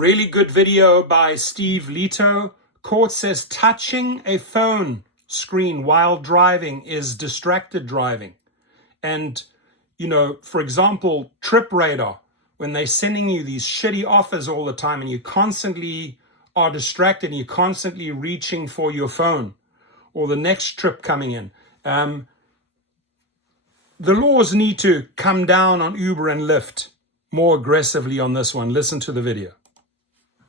Really good video by Steve Leto. Court says touching a phone screen while driving is distracted driving. And, you know, for example, Trip Radar, when they're sending you these shitty offers all the time and you constantly are distracted and you're constantly reaching for your phone or the next trip coming in. The laws need to come down on Uber and Lyft more aggressively on this one. Listen to the video.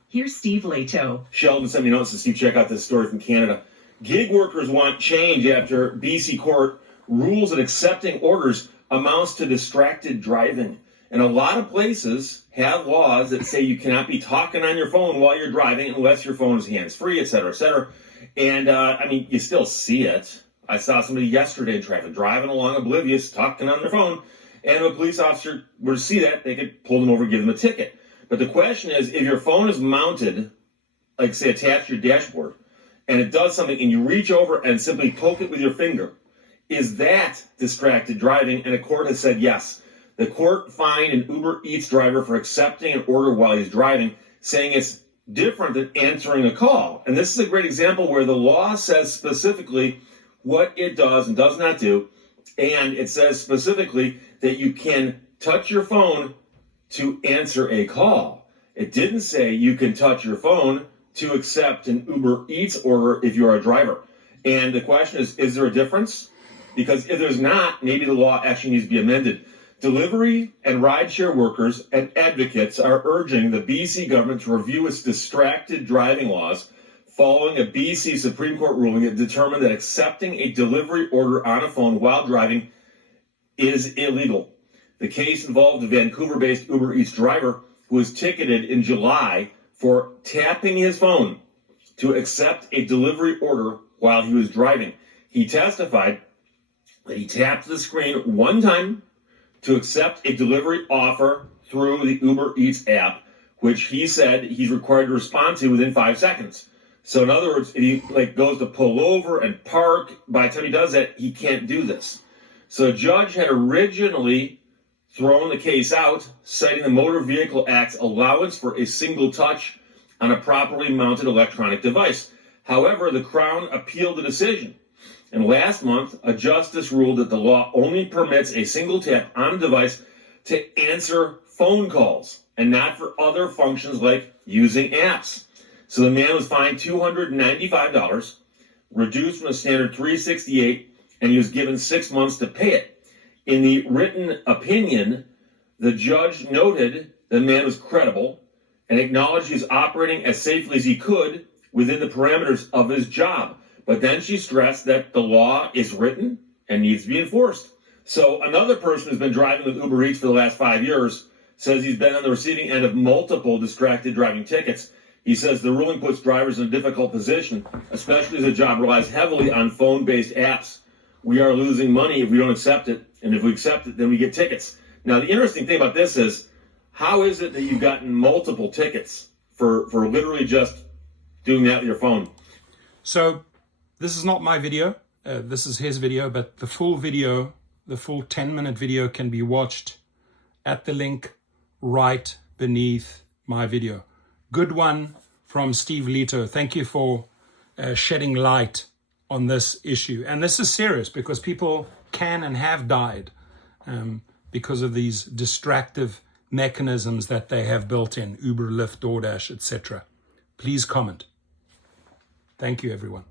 Here's Steve Leto. Sheldon sent me notes to Steve, check out this story from Canada. Gig workers want change after BC court rules that accepting orders amounts to distracted driving. And a lot of places have laws that say you cannot be talking on your phone while you're driving unless your phone is hands-free, et cetera, et cetera. And, I mean, you still see it. I saw somebody yesterday in traffic driving along oblivious, talking on their phone, and if a police officer were to see that, they could pull them over and give them a ticket. But the question is, if your phone is mounted, like say attached to your dashboard, and it does something and you reach over and simply poke it with your finger, is that distracted driving? And a court has said yes. The court fined an Uber Eats driver for accepting an order while he's driving, saying it's different than answering a call. And this is a great example where the law says specifically what it does and does not do, and it says specifically that you can touch your phone to answer a call. It didn't say you can touch your phone to accept an Uber Eats order if you're a driver. And the question is there a difference? Because if there's not, maybe the law actually needs to be amended. Delivery and rideshare workers and advocates are urging the BC government to review its distracted driving laws following a BC Supreme Court ruling that determined that accepting a delivery order on a phone while driving is illegal. The case involved a Vancouver-based Uber Eats driver who was ticketed in July for tapping his phone to accept a delivery order while he was driving. He testified that he tapped the screen one time to accept a delivery offer through the Uber Eats app, which he said he's required to respond to within 5 seconds. So in other words, if he goes to pull over and park, by the time he does that, he can't do this. So a judge had originally thrown the case out, citing the Motor Vehicle Act's allowance for a single touch on a properly mounted electronic device. However, the Crown appealed the decision. And last month, a justice ruled that the law only permits a single tap on a device to answer phone calls and not for other functions like using apps. So the man was fined $295, reduced from a standard $368, and he was given 6 months to pay it. In the written opinion, the judge noted the man was credible and acknowledged he was operating as safely as he could within the parameters of his job. But then she stressed that the law is written and needs to be enforced. So another person who's been driving with Uber Eats for the last 5 years says he's been on the receiving end of multiple distracted driving tickets. He says the ruling puts drivers in a difficult position, especially as the job relies heavily on phone-based apps. We are losing money if we don't accept it, and if we accept it, then we get tickets. Now, the interesting thing about this is, how is it that you've gotten multiple tickets for literally just doing that with your phone? So this is not my video. This is his video, but the full video, the full 10-minute video can be watched at the link right beneath my video. Good one from Steve Leto. Thank you for shedding light on this issue. And this is serious because people can and have died because of these distractive mechanisms that they have built in Uber, Lyft, DoorDash, etc. Please comment. Thank you, everyone.